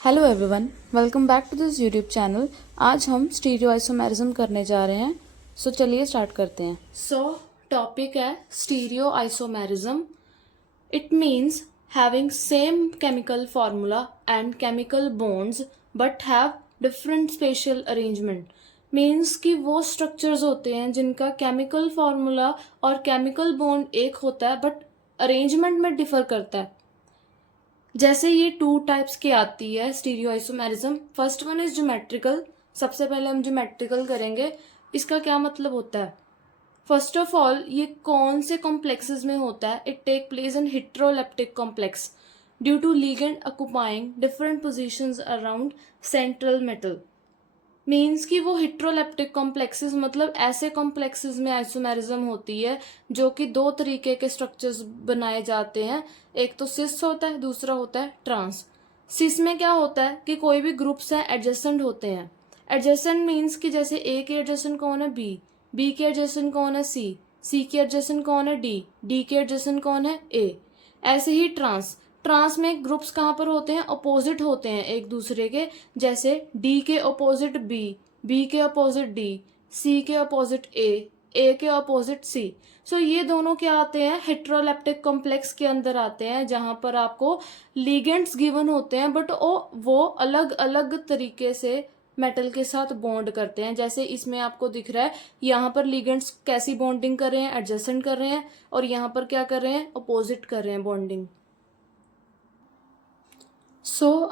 Hello everyone, welcome back to this YouTube channel. आज हम stereo isomerism करने जा रहे हैं। चलिए स्टार्ट करते हैं। टॉपिक है stereo isomerism. It means having same chemical formula and chemical bonds but have different special arrangement. Means कि वो स्ट्रक्चर्स होते हैं जिनका केमिकल फार्मूला और केमिकल बॉन्ड एक होता है बट अरेंजमेंट में डिफर करता है। जैसे ये टू टाइप्स की आती है stereo isomerism. First one is geometrical. सबसे पहले हम ज्योमेट्रिकल करेंगे। इसका क्या मतलब होता है? फर्स्ट ऑफ ऑल, ये कौन से कॉम्प्लेक्सेस में होता है? It take place in heteroleptic complex due to ligand occupying different positions around central metal. Means कि वो हेटेरोलेप्टिक कॉम्प्लेक्सेस मतलब ऐसे कॉम्प्लेक्सेस में आइसोमेरिज्म होती है जो कि दो तरीके के स्ट्रक्चर्स बनाए जाते हैं। एक तो सिस होता है, दूसरा होता है ट्रांस। सिस में क्या होता है कि कोई भी ग्रुप्स हैं एडजेसेंट होते हैं। एडजेसेंट मीन्स कि जैसे ए के एडजेसेंट कौन है बी के एडजेसेंट कौन है सी के एडजेसेंट कौन है डी के एडजेसेंट कौन है ए। ऐसे ही ट्रांस में ग्रुप्स कहाँ पर होते हैं? अपोजिट होते हैं एक दूसरे के। जैसे डी के अपोजिट बी के अपोजिट सी के अपोजिट ए के अपोजिट सी। ये दोनों क्या आते हैं? हेटेरोलेप्टिक कॉम्प्लेक्स के अंदर आते हैं जहां पर आपको लिगेंड्स गिवन होते हैं बट वो अलग अलग तरीके से मेटल के साथ बॉन्ड करते हैं। जैसे इसमें आपको दिख रहा है, यहाँ पर लिगेंड्स कैसी बॉन्डिंग कर रहे हैं? एडजेसेंट कर रहे हैं। और यहाँ पर क्या कर रहे हैं? अपोजिट कर रहे हैं बॉन्डिंग।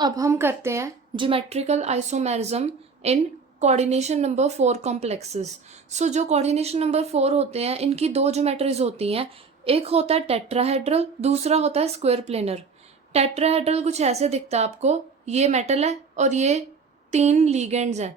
अब हम करते हैं geometrical isomerism in coordination number 4 complexes. जो कोऑर्डिनेशन नंबर 4 होते हैं इनकी दो ज्योमेट्रीज होती हैं। एक होता है टेट्राहेड्रल, दूसरा होता है स्क्वायर प्लेनर। टेट्राहेड्रल कुछ ऐसे दिखता है आपको। ये मेटल है और ये 3 लिगेंड्स हैं।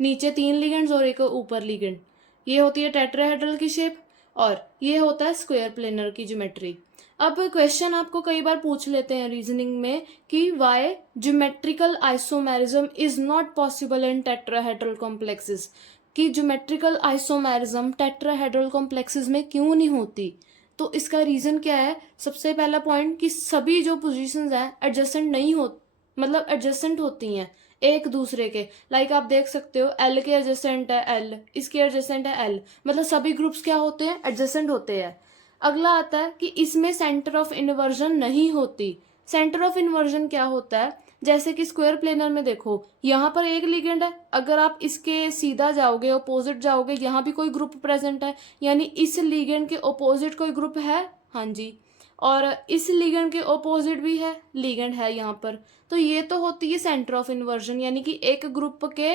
नीचे 3 लिगेंड्स और एक ऊपर लिगेंड। ये होती है टेट्राहेड्रल की शेप और ये होता है स्क्वायर प्लेनर की ज्योमेट्री। अब क्वेश्चन आपको कई बार पूछ लेते हैं रीजनिंग में कि why geometrical isomerism is not possible in tetrahedral complexes. कि ज्योमेट्रिकल आइसोमेरिज्म टेट्राहेड्रल कॉम्प्लेक्सेस में क्यों नहीं होती? तो इसका रीजन क्या है? सबसे पहला पॉइंट कि सभी जो पोजीशंस हैं एडजेसेंट नहीं हो, मतलब एडजेसेंट होती हैं एक दूसरे के। लाइक आप देख सकते हो एल के एडजेसेंट है एल, इसके एडजेसेंट है एल, मतलब सभी ग्रुप्स क्या होते हैं? एडजेसेंट होते हैं। अगला आता है कि इसमें सेंटर ऑफ इन्वर्जन नहीं होती। सेंटर ऑफ इन्वर्जन क्या होता है? जैसे कि स्क्वायर प्लेनर में देखो, यहाँ पर एक लिगेंड है, अगर आप इसके सीधा जाओगे अपोजिट जाओगे यहाँ भी कोई ग्रुप प्रेजेंट है, यानी इस लिगेंड के अपोजिट कोई ग्रुप है। हाँ जी। और इस लिगेंड के अपोजिट भी है, लिगेंड है यहाँ पर। तो ये तो होती है सेंटर ऑफ इन्वर्जन, यानी कि एक ग्रुप के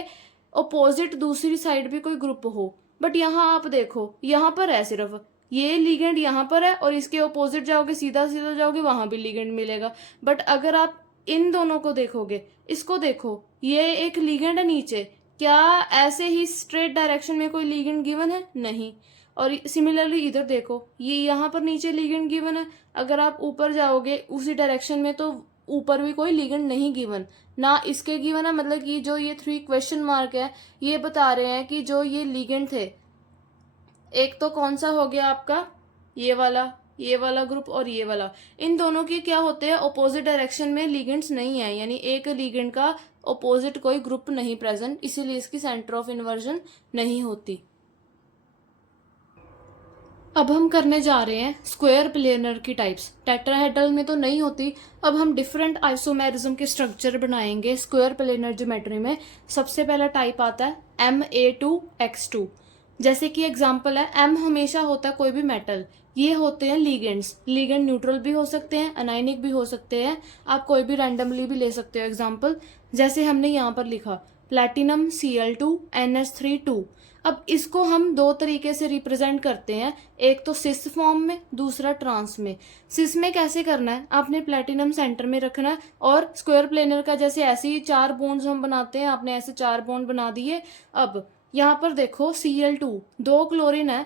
अपोजिट दूसरी साइड भी कोई ग्रुप हो। बट यहाँ आप देखो, यहाँ पर है सिर्फ ये लिगेंड यहाँ पर है और इसके अपोजिट जाओगे सीधा सीधा जाओगे वहां भी लिगेंड मिलेगा। बट अगर आप इन दोनों को देखोगे, इसको देखो, ये एक लिगेंड है नीचे, क्या ऐसे ही स्ट्रेट डायरेक्शन में कोई लिगेंड गिवन है? नहीं। और सिमिलरली इधर देखो, ये यहाँ पर नीचे लिगेंड गिवन है, अगर आप ऊपर जाओगे उसी डायरेक्शन में तो ऊपर भी कोई लिगेंड नहीं गिवन, ना इसके गिवन है। मतलब कि जो ये 3 क्वेश्चन मार्क है ये बता रहे हैं कि जो ये लिगेंड थे, एक तो कौन सा हो गया आपका ये वाला ग्रुप और ये वाला, इन दोनों के क्या होते हैं? ऑपोजिट डायरेक्शन में लिगेंड्स नहीं है, यानी एक लिगेंड का ऑपोजिट कोई ग्रुप नहीं प्रेजेंट, इसीलिए इसकी सेंटर ऑफ इन्वर्जन नहीं होती। अब हम करने जा रहे हैं स्क्वायर प्लेनर की टाइप्स। टेट्राहेड्रल में तो नहीं होती। अब हम डिफरेंट आइसोमेरिज्म के स्ट्रक्चर बनाएंगे स्क्वायर प्लेनर ज्योमेट्री में। सबसे पहला टाइप आता है Ma2X2। जैसे कि एग्जांपल है, M हमेशा होता है कोई भी मेटल, ये होते हैं लिगेंड्स। लिगेंड न्यूट्रल भी हो सकते हैं, अनायनिक भी हो सकते हैं, आप कोई भी रैंडमली भी ले सकते हो। एग्जांपल जैसे हमने यहाँ पर लिखा प्लैटिनम Cl2 NH3 अब इसको हम दो तरीके से रिप्रेजेंट करते हैं, एक तो सिस फॉर्म में, दूसरा ट्रांस में। सिस में कैसे करना है? आपने प्लैटिनम सेंटर में रखना है और स्क्वायर प्लेनर का जैसे ऐसे ही 4 बॉन्ड्स हम बनाते हैं, आपने ऐसे 4 बॉन्ड बना दिए। अब यहाँ पर देखो Cl2 2 क्लोरीन है,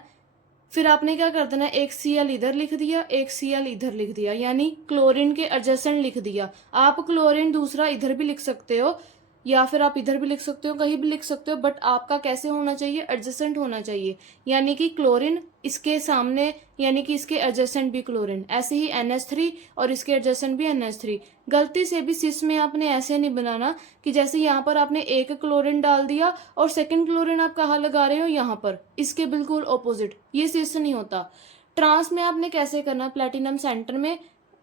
फिर आपने क्या कर देना, एक Cl इधर लिख दिया, एक Cl इधर लिख दिया, यानी क्लोरीन के एडजेसेंट लिख दिया। आप क्लोरीन दूसरा इधर भी लिख सकते हो, या फिर आप इधर भी लिख सकते हो, कहीं भी लिख सकते हो, बट आपका कैसे होना चाहिए, एडजेसेंट होना चाहिए, यानी कि क्लोरीन इसके सामने, यानी कि इसके एडजेसेंट भी क्लोरीन, ऐसे ही NH3 और इसके एडजेसेंट भी NH3। गलती से भी सिस में आपने ऐसे नहीं बनाना कि जैसे यहाँ पर आपने एक क्लोरीन डाल दिया और सेकंड क्लोरीन आप कहाँ लगा रहे हो, यहाँ पर, इसके बिल्कुल ऑपोजिट, ये सिस नहीं होता। ट्रांस में आपने कैसे करना, प्लेटिनम सेंटर में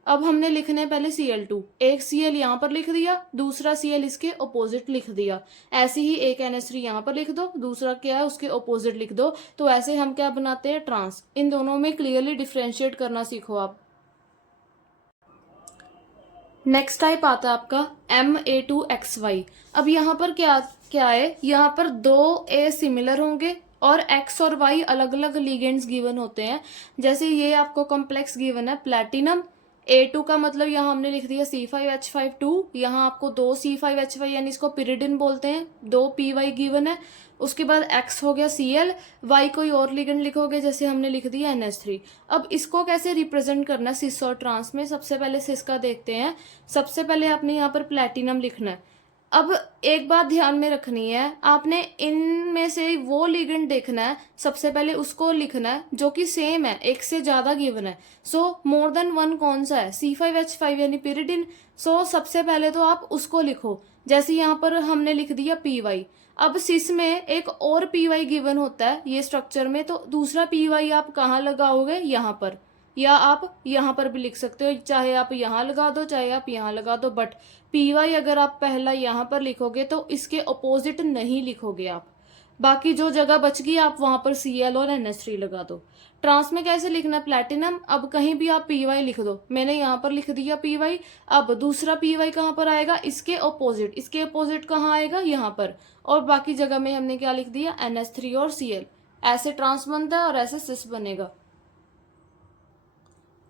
अब हमने लिखने हैं पहले Cl2, एक Cl यहाँ पर लिख दिया, दूसरा Cl इसके ऑपोजिट लिख दिया, ऐसे ही एक NH3 यहाँ पर लिख दो, दूसरा क्या है उसके ऑपोजिट लिख दो। तो ऐसे हम क्या बनाते हैं, ट्रांस। इन दोनों में क्लियरली डिफ्रेंशिएट करना सीखो आप। नेक्स्ट टाइप आता है आपका Ma2XY। अब यहाँ पर क्या क्या है, यहाँ पर दो A सिमिलर होंगे और X और Y अलग अलग लिगेंड्स गिवन होते हैं। जैसे ये आपको कॉम्प्लेक्स गिवन है प्लैटिनम, A2 का मतलब यहाँ हमने लिख दिया C5H5 2, यहाँ आपको दो C5H5 यानी इसको पिरिडिन बोलते हैं, दो PY गिवन है। उसके बाद X हो गया Cl, Y कोई और लिगेंड लिखोगे, जैसे हमने लिख दिया NH3। अब इसको कैसे रिप्रेजेंट करना सिस और ट्रांस में, सबसे पहले सिस का देखते हैं। सबसे पहले आपने यहाँ पर प्लैटिनम लिखना है। अब एक बात ध्यान में रखनी है, आपने इनमें से वो लिगेंड देखना है, सबसे पहले उसको लिखना है जो कि सेम है, एक से ज्यादा गिवन है। सो मोर देन वन कौन सा है, C5H5 यानी पिरिडिन। सो सबसे पहले तो आप उसको लिखो, जैसे यहाँ पर हमने लिख दिया PY। अब सिस में एक और PY गिवन होता है ये स्ट्रक्चर में, तो दूसरा PY आप कहाँ लगाओगे, यहाँ पर, या आप यहाँ पर भी लिख सकते हो, चाहे आप यहाँ लगा दो चाहे आप यहाँ लगा दो, बट PY अगर आप पहला यहाँ पर लिखोगे तो इसके अपोजिट नहीं लिखोगे आप, बाकी जो जगह बच गई आप वहां पर Cl और NH3 लगा दो। ट्रांस में कैसे लिखना है प्लैटिनम, अब कहीं भी आप PY लिख दो, मैंने यहाँ पर लिख दिया PY। अब दूसरा PY कहाँ पर आएगा, इसके अपोजिट, इसके अपोजिट कहाँ आएगा, यहाँ पर, और बाकी जगह में हमने क्या लिख दिया, NH3 और Cl। ऐसे ट्रांस बनता है और ऐसे सिस बनेगा।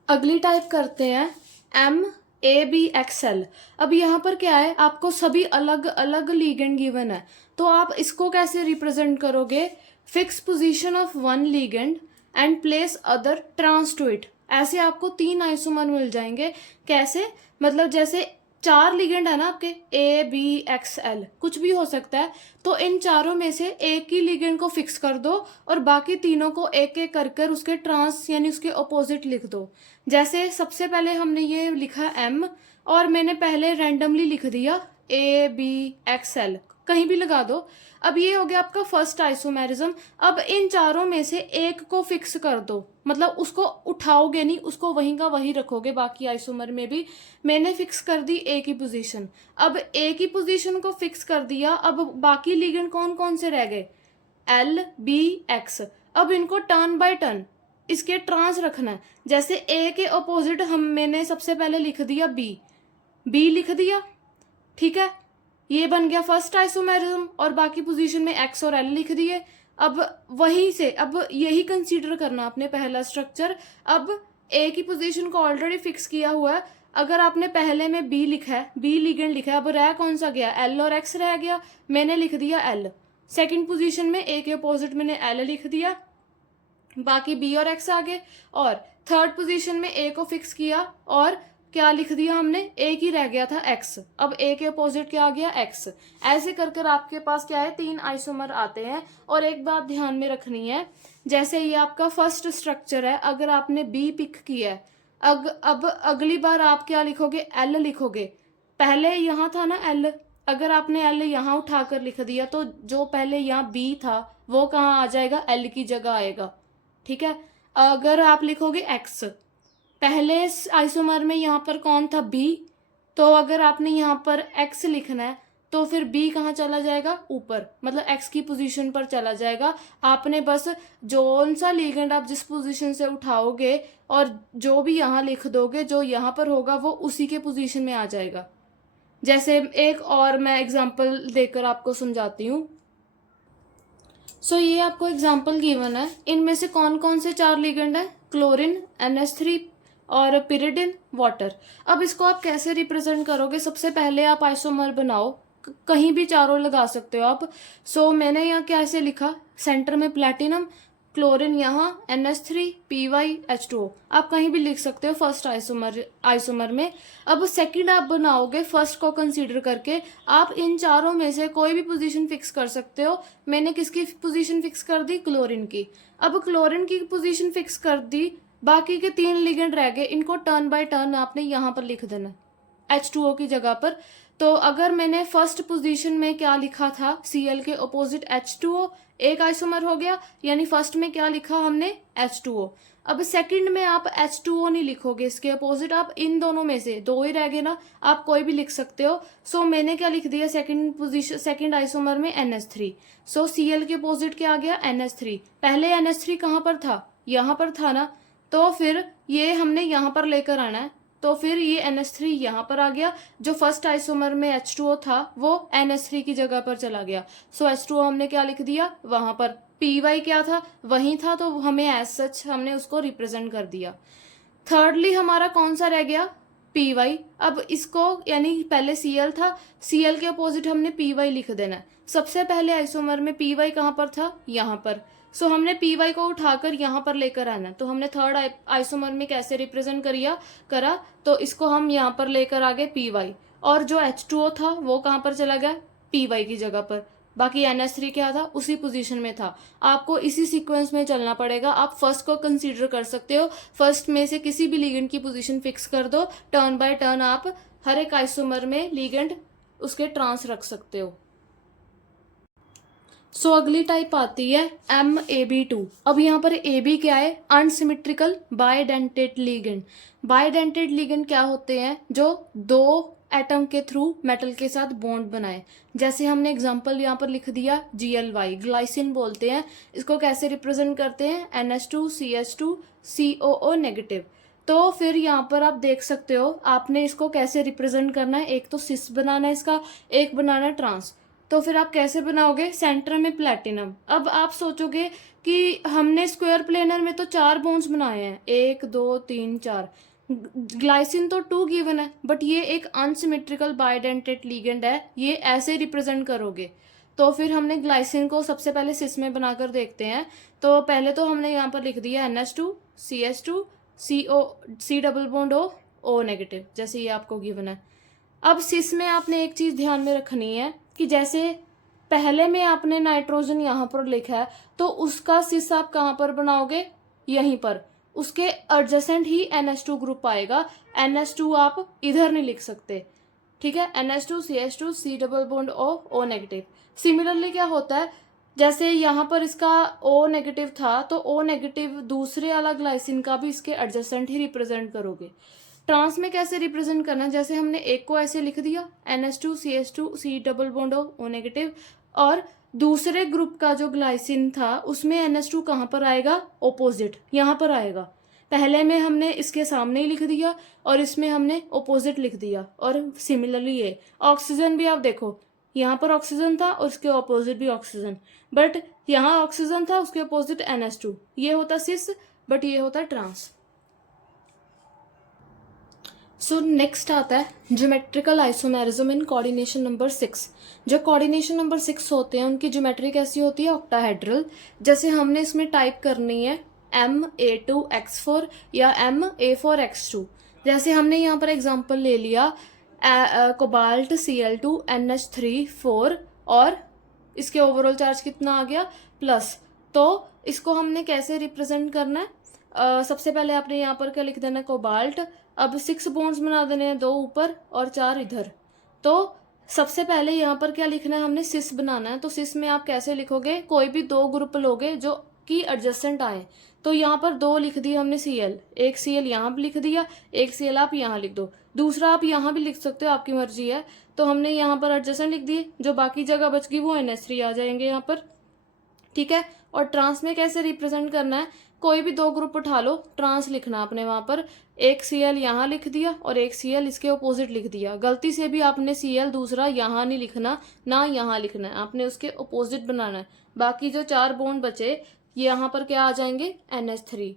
अगली टाइप करते हैं MABXL। अब यहाँ पर क्या है, आपको सभी अलग अलग लिगेंड गिवन है, तो आप इसको कैसे रिप्रेजेंट करोगे, fix position of one ligand and place other trans to it. ऐसे आपको 3 आइसोमर मिल जाएंगे। कैसे, मतलब जैसे 4 लिगेंड है ना आपके ABXL, कुछ भी हो सकता है, तो इन चारों में से एक ही लिगेंड को फिक्स कर दो और बाकी तीनों को एक एक कर उसके ट्रांस यानी उसके ऑपोजिट लिख दो। जैसे सबसे पहले हमने ये लिखा M और मैंने पहले रैंडमली लिख दिया ABXL, कहीं भी लगा दो। अब ये हो गया आपका फर्स्ट आइसोमेरिज्म। अब इन चारों में से एक को फिक्स कर दो, मतलब उसको उठाओगे नहीं, उसको वहीं का वहीं रखोगे। बाकी आइसोमर में भी मैंने फिक्स कर दी एक ही पोजीशन। अब एक ही पोजीशन को फिक्स कर दिया, अब बाकी लिगेंड कौन कौन से रह गए, LBX। अब इनको टर्न बाय टर्न इसके ट्रांस रखना है। जैसे A के अपोजिट मैंने सबसे पहले लिख दिया B लिख दिया, ठीक है, ये बन गया फर्स्ट आइसोमेरिज्म, और बाकी पोजीशन में X और L लिख दिए। अब वहीं से अब यही कंसीडर करना आपने पहला स्ट्रक्चर। अब A की पोजीशन को ऑलरेडी फिक्स किया हुआ है, अगर आपने पहले में B लिखा है, B लिगेंड लिखा है, अब रह कौन सा गया, L और X रह गया, मैंने लिख दिया L। सेकेंड पोजीशन में A के अपोजिट मैंने L लिख दिया, बाकी B और X आ गए। और थर्ड पोजीशन में A को फिक्स किया और क्या लिख दिया हमने, एक ही रह गया था X, अब A के अपोजिट क्या आ गया X। ऐसे कर कर आपके पास क्या है, 3 आइसोमर आते हैं। और एक बात ध्यान में रखनी है, जैसे ये आपका फर्स्ट स्ट्रक्चर है, अगर आपने B पिक किया है, अब अगली बार आप क्या लिखोगे, L लिखोगे। पहले यहाँ था ना L, अगर आपने L यहाँ उठाकर लिख दिया तो जो पहले यहाँ B था वो कहाँ आ जाएगा, L की जगह आएगा, ठीक है। अगर आप लिखोगे X, पहले आइसोमर में यहाँ पर कौन था B, तो अगर आपने यहाँ पर X लिखना है तो फिर B कहाँ चला जाएगा, ऊपर, मतलब X की पोजीशन पर चला जाएगा। आपने बस जो सा लिगेंड आप जिस पोजीशन से उठाओगे और जो भी यहाँ लिख दोगे, जो यहाँ पर होगा वो उसी के पोजीशन में आ जाएगा। जैसे एक और मैं एग्जांपल देकर आपको समझाती हूँ। सो ये आपको एग्जांपल गिवन है, इनमें से कौन कौन से 4 लिगेंड है, क्लोरीन, NH3 और पिरिडिन, वाटर। अब इसको आप कैसे रिप्रेजेंट करोगे, सबसे पहले आप आइसोमर बनाओ, कहीं भी चारों लगा सकते हो आप। सो मैंने यहाँ कैसे लिखा, सेंटर में प्लैटिनम, क्लोरीन यहाँ NH3 PyH2O, आप कहीं भी लिख सकते हो फर्स्ट आइसोमर में। अब सेकंड आप बनाओगे फर्स्ट को कंसीडर करके, आप इन चारों में से कोई भी पोजीशन फिक्स कर सकते हो। मैंने किसकी पोजीशन फिक्स कर दी? क्लोरीन की। अब क्लोरीन की पोजीशन फिक्स कर दी, बाकी के 3 लिगेंड रह गए, इनको टर्न बाय टर्न आपने यहाँ पर लिख देना H2O की जगह पर। तो अगर मैंने फर्स्ट पोजीशन में क्या लिखा था, Cl के अपोजिट H2O, एक आइसोमर हो गया, यानी फर्स्ट में क्या लिखा हमने? H2O। अब सेकंड में आप H2O नहीं लिखोगे, इसके अपोजिट आप इन दोनों में से दो ही रह गए ना, आप कोई भी लिख सकते हो। सो मैंने क्या लिख दिया सेकंड पोजीशन, सेकंड आइसोमर में NH3। सो Cl के अपोजिट क्या आ गया? NH3। पहले NH3 कहाँ पर था? यहाँ पर था ना, तो फिर ये हमने यहाँ पर लेकर आना है, तो फिर ये NH3 यहाँ पर आ गया। जो फर्स्ट आइसोमर में H2O था वो NH3 की जगह पर चला गया। सो H2O हमने क्या लिख दिया वहां पर, Py क्या था? वहीं था, तो हमें एज सच हमने उसको रिप्रेजेंट कर दिया। थर्डली हमारा कौन सा रह गया? Py। अब इसको, यानी पहले Cl था, Cl के अपोजिट हमने Py लिख देना है। सबसे पहले आइसोमर में Py कहाँ पर था? यहाँ पर। सो हमने Py को उठाकर यहाँ पर लेकर आना। तो हमने थर्ड आइसोमर में कैसे रिप्रेजेंट करा, तो इसको हम यहाँ पर लेकर आ गए Py, और जो H2O था वो कहाँ पर चला गया? Py की जगह पर। बाकी NH3 क्या था? उसी पोजीशन में था। आपको इसी सीक्वेंस में चलना पड़ेगा। आप फर्स्ट को कंसीडर कर सकते हो, फर्स्ट में से किसी भी लिगेंड की पोजीशन फिक्स कर दो, टर्न बाय टर्न आप हर एक आइसोमर में लिगेंड उसके ट्रांस रख सकते हो। सो अगली टाइप आती है MAB2। अब यहाँ पर AB क्या है? Unsymmetrical bidentate ligand. Bidentate ligand क्या होते हैं? जो दो एटम के थ्रू मेटल के साथ बॉन्ड बनाए। जैसे हमने एग्जांपल यहाँ पर लिख दिया GLY, ग्लाइसिन बोलते हैं। इसको कैसे रिप्रेजेंट करते हैं? NH2 CH2 COO negative. तो फिर यहाँ पर आप देख सकते हो, आपने इसको कैसे रिप्रेजेंट करना है। एक तो सिस बनाना है इसका, एक बनाना है ट्रांस। तो फिर आप कैसे बनाओगे? सेंटर में प्लैटिनम। अब आप सोचोगे कि हमने स्क्वायर प्लेनर में तो 4 बॉन्ड्स बनाए हैं, 1 2 3 4, ग्लाइसिन तो 2 गिवन है, बट ये एक अनसिमेट्रिकल बाइडेंटेट लिगेंड है, ये ऐसे रिप्रेजेंट करोगे। तो फिर हमने ग्लाइसिन को सबसे पहले सिस में बनाकर देखते हैं। तो पहले तो हमने यहाँ पर लिख दिया NH2 CH2 C double bond O negative, जैसे ये आपको गिवन है। अब सिस में आपने एक चीज ध्यान में रखनी है कि जैसे पहले में आपने नाइट्रोजन यहाँ पर लिखा है, तो उसका सिस आप कहाँ पर बनाओगे? यहीं पर। उसके एडजेसेंट ही NH2 ग्रुप आएगा। NH2 आप इधर नहीं लिख सकते, ठीक है? NH2 CH2 C double bond O negative. Similarly क्या होता है, जैसे यहाँ पर इसका O नेगेटिव था, तो O नेगेटिव दूसरे वाला ग्लाइसिन का भी इसके एडजेसेंट ही रिप्रेजेंट करोगे। ट्रांस में कैसे रिप्रेजेंट करना है? जैसे हमने एक को ऐसे लिख दिया NH2 CH2 C double bond O negative, और दूसरे ग्रुप का जो ग्लाइसिन था उसमें NH2 कहाँ पर आएगा? ओपोजिट, यहाँ पर आएगा। पहले में हमने इसके सामने ही लिख दिया और इसमें हमने ओपोजिट लिख दिया। और सिमिलरली ये ऑक्सीजन भी आप देखो, यहाँ पर ऑक्सीजन था और उसके ऑपोजिट भी ऑक्सीजन, बट यहाँ ऑक्सीजन था, उसके अपोजिट NH2। ये होता सिस, बट ये होता ट्रांस। सो नेक्स्ट आता है geometrical isomerism in coordination number 6। जो कोऑर्डिनेशन नंबर 6 होते हैं उनकी ज्योमेट्री कैसी होती है? ऑक्टाहेड्रल। जैसे हमने इसमें टाइप करनी है MA2X4 या MA4X2। जैसे हमने यहाँ पर एग्जांपल ले लिया कोबाल्ट Cl2 NH3 4, और इसके ओवरऑल चार्ज कितना आ गया? प्लस। तो इसको हमने कैसे रिप्रेजेंट करना है? सबसे पहले आपने यहाँ पर क्या लिख देना? कोबाल्ट। अब 6 बॉन्ड्स बना देने हैं, 2 ऊपर और 4 इधर। तो सबसे पहले यहाँ पर क्या लिखना है? हमने सिस बनाना है। तो सिस में आप कैसे लिखोगे? कोई भी 2 ग्रुप लोगे जो कि एडजेसेंट आए। तो यहाँ पर 2 लिख दिए हमने Cl, एक Cl यहाँ भी लिख दिया, एक Cl आप यहाँ लिख दो, दूसरा आप यहाँ भी लिख सकते हो, आपकी मर्जी है। तो हमने यहाँ पर एडजेसेंट लिख दिए, जो बाकी जगह बच गई वो NH3 आ जाएंगे यहाँ पर, ठीक है? और ट्रांस में कैसे रिप्रेजेंट करना है? कोई भी 2 ग्रुप उठा लो, ट्रांस लिखना आपने वहां पर, एक Cl यहाँ लिख दिया और एक Cl इसके अपोजिट लिख दिया। गलती से भी आपने Cl दूसरा यहाँ नहीं लिखना, ना यहाँ लिखना है, आपने उसके अपोजिट बनाना है। बाकी जो 4 बॉन्ड बचे यहाँ पर क्या आ जाएंगे? NH3।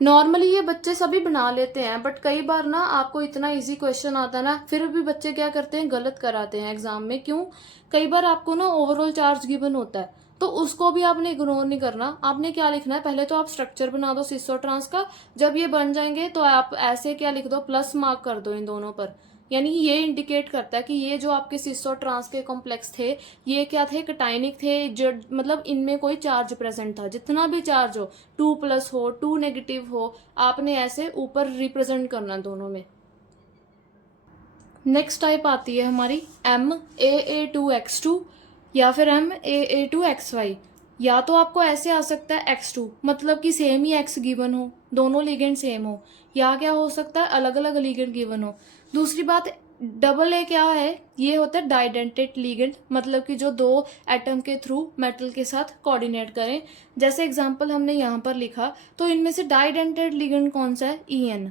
नॉर्मली ये बच्चे सभी बना लेते हैं, बट कई बार ना आपको इतना इजी क्वेश्चन आता है ना, फिर भी बच्चे क्या करते हैं? गलत कराते हैं एग्जाम में। क्यों? कई बार आपको ना ओवरऑल चार्ज गिवन होता है, तो उसको भी आपने इग्नोर नहीं करना। आपने क्या लिखना है, पहले तो आप स्ट्रक्चर बना दो सिस और ट्रांस का। जब ये बन जाएंगे तो आप ऐसे क्या लिख दो, प्लस मार्क कर दो इन दोनों पर। यानी ये इंडिकेट करता है कि ये जो आपके सिस और ट्रांस के कॉम्प्लेक्स थे, ये क्या थे, कटायनिक थे, जो मतलब इनमें कोई चार्ज प्रेजेंट था। जितना भी चार्ज हो, 2+ हो, 2 नेगेटिव हो, आपने ऐसे ऊपर रिप्रेजेंट करना दोनों में। नेक्स्ट टाइप आती है हमारी MAA2X2 या फिर MAA2XY। या तो आपको ऐसे आ सकता है X2, मतलब कि सेम ही X गिवन हो, दोनों लिगेंड सेम हो, या क्या हो सकता है अलग अलग लिगेंड गिवन हो। दूसरी बात, AA क्या है, ये होता है डाइडेंटेड लिगेंड, मतलब कि जो 2 एटम के थ्रू मेटल के साथ कोऑर्डिनेट करें। जैसे एग्जांपल हमने यहाँ पर लिखा, तो इनमें से डाइडेंटेड लिगेंड कौन सा है, EN।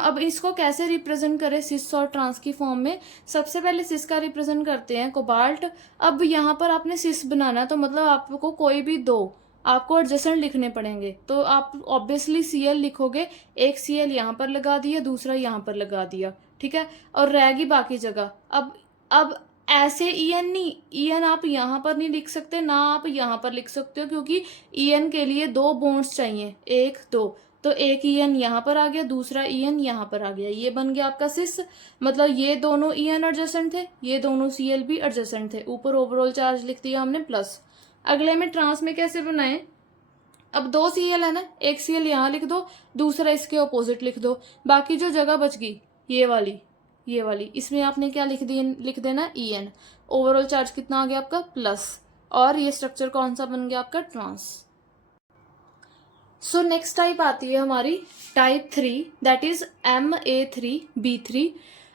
अब इसको कैसे रिप्रेजेंट करें सिस और ट्रांस की फॉर्म में। सबसे पहले सिस का रिप्रेजेंट करते हैं कोबाल्ट। अब यहाँ पर आपने सिस बनाना है, तो मतलब आपको कोई भी 2 आपको एडजेसेंट लिखने पड़ेंगे, तो आप ऑब्वियसली Cl लिखोगे। एक Cl यहाँ पर लगा दिया, दूसरा यहाँ पर लगा दिया, ठीक है, और रहेगी बाकी जगह। अब ऐसे EN नहीं, EN आप यहाँ पर नहीं लिख सकते, ना आप यहाँ पर लिख सकते हो, क्योंकि EN के लिए 2 बॉन्ड्स चाहिए, 1 2। तो एक EN यहाँ पर आ गया, दूसरा EN यहाँ पर आ गया, ये बन गया आपका सिस। मतलब ये दोनों EN एडजेसेंट थे, ये दोनों Cl भी एडजेसेंट थे। ऊपर ओवरऑल चार्ज लिख दिया हमने प्लस। अगले में ट्रांस में कैसे बनाए, अब 2 Cl है ना, एक Cl यहाँ लिख दो, दूसरा इसके ऑपोजिट लिख दो, बाकी जो जगह बच गई ये वाली, इसमें आपने क्या लिख देना EN। ओवरऑल चार्ज कितना आ गया आपका प्लस, और ये स्ट्रक्चर कौन सा बन गया आपका, ट्रांस। सो नेक्स्ट टाइप आती है हमारी टाइप 3, दैट इज MA3B3।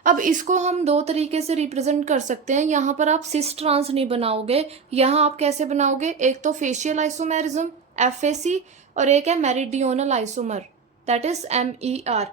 अब इसको हम 2 तरीके से रिप्रेजेंट कर सकते हैं। यहाँ पर आप सिस ट्रांस नहीं बनाओगे, यहाँ आप कैसे बनाओगे, एक तो फेशियल आइसोमेरिज्म FAC, और एक है meridional isomer, that is MER।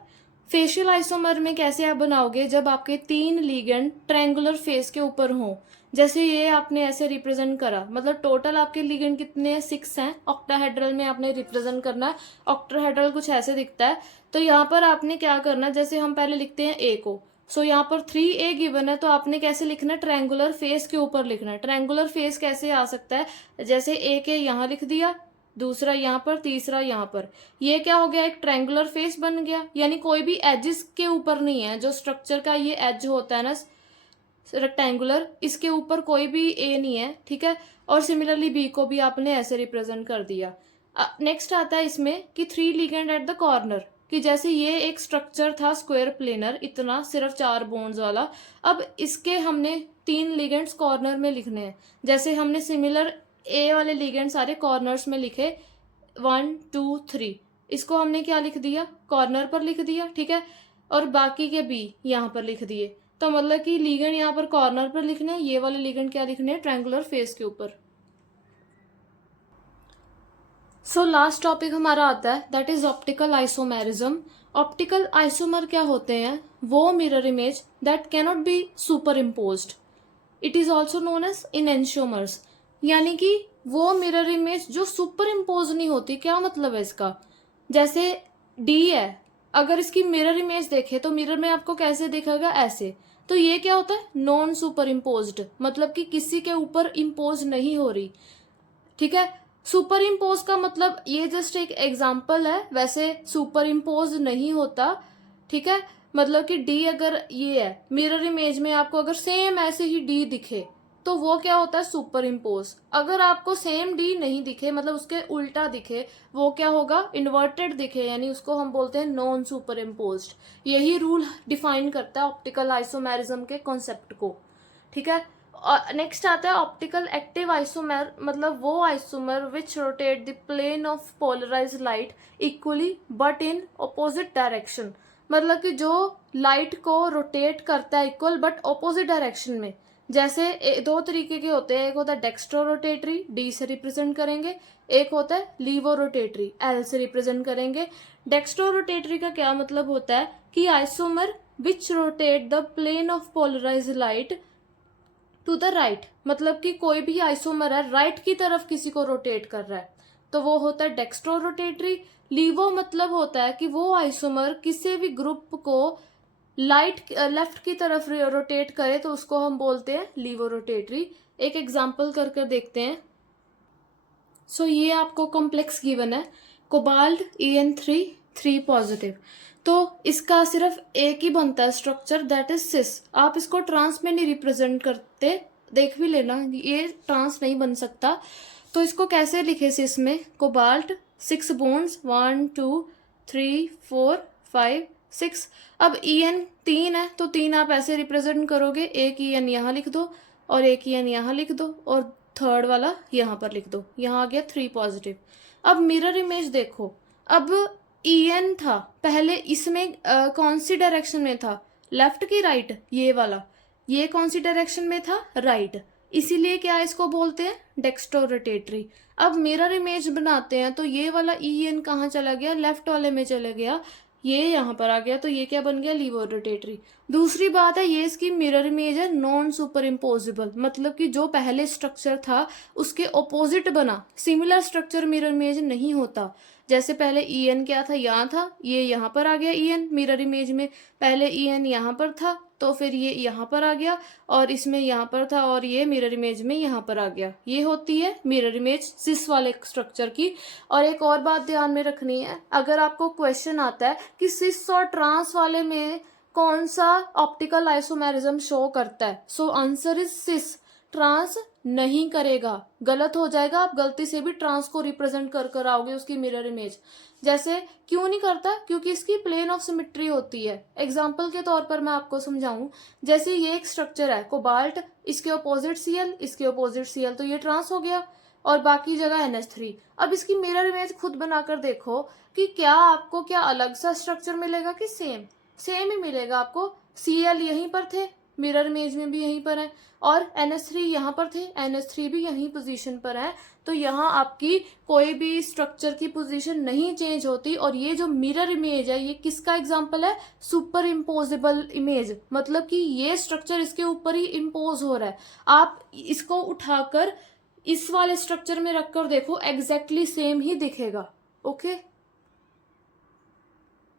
Facial isomer में कैसे आप बनाओगे, जब आपके 3 लिगेंड ट्रायंगुलर फेस के ऊपर हों। जैसे ये आपने ऐसे रिप्रेजेंट करा, मतलब टोटल आपके लिगेंड कितने हैं, 6 हैं। ऑक्टाहेड्रल में आपने रिप्रेजेंट करना है, ऑक्टाहेड्रल कुछ ऐसे दिखता है। तो यहाँ पर आपने क्या करना है, जैसे हम पहले लिखते हैं A को, सो यहाँ पर 3A गिवन है, तो आपने कैसे लिखना है, ट्रायंगुलर फेस के ऊपर लिखना है। ट्रायंगुलर फेस कैसे आ सकता है, जैसे A के यहाँ लिख दिया, दूसरा यहाँ पर, तीसरा यहाँ पर, ये क्या हो गया, एक ट्रायंगुलर फेस बन गया। यानी कोई भी एजेस के ऊपर नहीं है, जो स्ट्रक्चर का ये एज होता है ना रेक्टेंगुलर, इसके ऊपर कोई भी A नहीं है, ठीक है। और सिमिलरली B को भी आपने ऐसे रिप्रेजेंट कर दिया। नेक्स्ट आता है इसमें कि 3 लिगेंड एट द कॉर्नर, कि जैसे ये एक स्ट्रक्चर था स्क्वायर प्लेनर, इतना सिर्फ 4 बॉन्ड्स वाला। अब इसके हमने 3 लिगेंड्स कॉर्नर में लिखने हैं। जैसे हमने सिमिलर A वाले लिगेंड सारे कॉर्नर्स में लिखे, 1 2 3, इसको हमने क्या लिख दिया, कॉर्नर पर लिख दिया, ठीक है। और बाकी के B यहाँ पर लिख दिए। तो मतलब कि लिगेंड यहाँ पर कॉर्नर पर लिखने हैं, ये वाले लिगेंड क्या लिखने हैं, ट्रायंगुलर फेस के ऊपर। सो लास्ट टॉपिक हमारा आता है, that is optical isomerism. Optical isomer क्या होते हैं, वो mirror image that cannot be superimposed, it is also known as enantiomers. यानी कि वो मिरर इमेज जो सुपर इम्पोज नहीं होती। क्या मतलब है इसका, जैसे D है, अगर इसकी मिरर इमेज देखे तो मिरर में आपको कैसे दिखेगा, ऐसे। तो ये क्या होता है, नॉन सुपर इम्पोज्ड, मतलब कि किसी के ऊपर इम्पोज नहीं हो रही, ठीक है। सुपर इम्पोज का मतलब ये जस्ट एक एग्जाम्पल है, वैसे सुपर इम्पोज नहीं होता, ठीक है। मतलब कि D अगर ये है मिरर इमेज में, आपको अगर सेम ऐसे ही D दिखे तो वो क्या होता है, सुपर इम्पोज। अगर आपको सेम D नहीं दिखे, मतलब उसके उल्टा दिखे, वो क्या होगा, इन्वर्टेड दिखे, यानी उसको हम बोलते हैं नॉन सुपर इम्पोज्ड। यही रूल डिफाइन करता है ऑप्टिकल आइसोमेरिज्म के कॉन्सेप्ट को, ठीक है। नेक्स्ट आता है ऑप्टिकल एक्टिव आइसोमर, मतलब वो isomer which rotate the plane of polarised light equally but in opposite direction. मतलब कि जो लाइट को रोटेट करता है इक्वल बट ऑपोजिट डायरेक्शन में। जैसे 2 तरीके के होते हैं, एक होता है डेक्स्ट्रो रोटेटरी, D से रिप्रेजेंट करेंगे, एक होता है लीवो रोटेटरी, L से रिप्रेजेंट करेंगे। डेक्स्ट्रो रोटेटरी का क्या मतलब होता है कि isomer which rotate the plane of polarised light to the right, मतलब कि कोई भी आइसोमर है राइट की तरफ किसी को रोटेट कर रहा है, तो वो होता है डेक्स्ट्रो रोटेटरी। लीवो मतलब होता है कि वो आइसोमर किसी भी ग्रुप को लाइट लेफ्ट की तरफ रोटेट करे, तो उसको हम बोलते हैं लीवो रोटेटरी। एक एग्जाम्पल कर देखते हैं। सो ये आपको कॉम्प्लेक्स गिवन है, कोबाल्ट En3 3 पॉजिटिव। तो इसका सिर्फ एक ही बनता है स्ट्रक्चर, दैट इज सिस। आप इसको ट्रांस में नहीं रिप्रेजेंट करते, देख भी लेना, ये ट्रांस नहीं बन सकता। तो इसको कैसे लिखे सिस में? Cobalt 6 bonds, 1 2 3 4 5 6। अब En 3 है तो 3 आप ऐसे रिप्रेजेंट करोगे, एक En यहाँ लिख दो और एक En यहाँ लिख दो और थर्ड वाला यहाँ पर लिख दो, यहाँ आ गया 3 पॉजिटिव। अब मिरर इमेज देखो, अब En था पहले, इसमें कौन सी डायरेक्शन में था? लेफ्ट की राइट? ये वाला, ये कौन सी डायरेक्शन में था? राइट। इसीलिए क्या इसको बोलते हैं? Dextrorotatory. अब मिरर इमेज बनाते हैं तो ये वाला En कहाँ चला गया? लेफ्ट वाले में चला गया, ये यहाँ पर आ गया, तो ये क्या बन गया? Levorotatory. दूसरी बात है, ये इसकी मिरर इमेज है नॉन सुपर इम्पोजिबल, मतलब कि जो पहले स्ट्रक्चर था उसके ऑपोजिट बना, सिमिलर स्ट्रक्चर मिरर इमेज नहीं होता। जैसे पहले En क्या था? यहाँ था, ये यहाँ पर आ गया En मिरर इमेज में, पहले En यहाँ पर था तो फिर ये यहाँ पर आ गया, और इसमें यहाँ पर था और ये मिरर इमेज में यहाँ पर आ गया। ये होती है मिरर इमेज सिस वाले स्ट्रक्चर की। और एक और बात ध्यान में रखनी है, अगर आपको क्वेश्चन आता है कि सिस और ट्रांस वाले में कौन सा ऑप्टिकल आइसोमेरिज्म शो करता है, so answer is cis. Trans नहीं करेगा, गलत हो जाएगा, आप गलती से भी ट्रांस को रिप्रेजेंट कर आओगे उसकी मिरर इमेज। जैसे क्यों नहीं करता? क्योंकि इसकी प्लेन ऑफ सिमेट्री होती है। एग्जाम्पल के तौर पर मैं आपको समझाऊं, जैसे ये एक स्ट्रक्चर है कोबाल्ट, इसके अपोजिट Cl, इसके अपोजिट Cl, तो ये ट्रांस हो गया और बाकी जगह NH3। अब इसकी मिरर इमेज खुद बनाकर देखो कि क्या आपको क्या अलग सा स्ट्रक्चर मिलेगा कि सेम? सेम ही मिलेगा आपको। Cl यहीं पर थे, मिरर इमेज में भी यहीं पर है, और NH3 यहाँ पर थे, NH3 भी यहीं पोजीशन पर है। तो यहाँ आपकी कोई भी स्ट्रक्चर की पोजीशन नहीं चेंज होती। और ये जो मिरर इमेज है, ये किसका एग्जांपल है? सुपर इम्पोजिबल इमेज, मतलब कि ये स्ट्रक्चर इसके ऊपर ही इम्पोज हो रहा है। आप इसको उठाकर इस वाले स्ट्रक्चर में रखकर देखो, एग्जैक्टली सेम ही दिखेगा। ओके।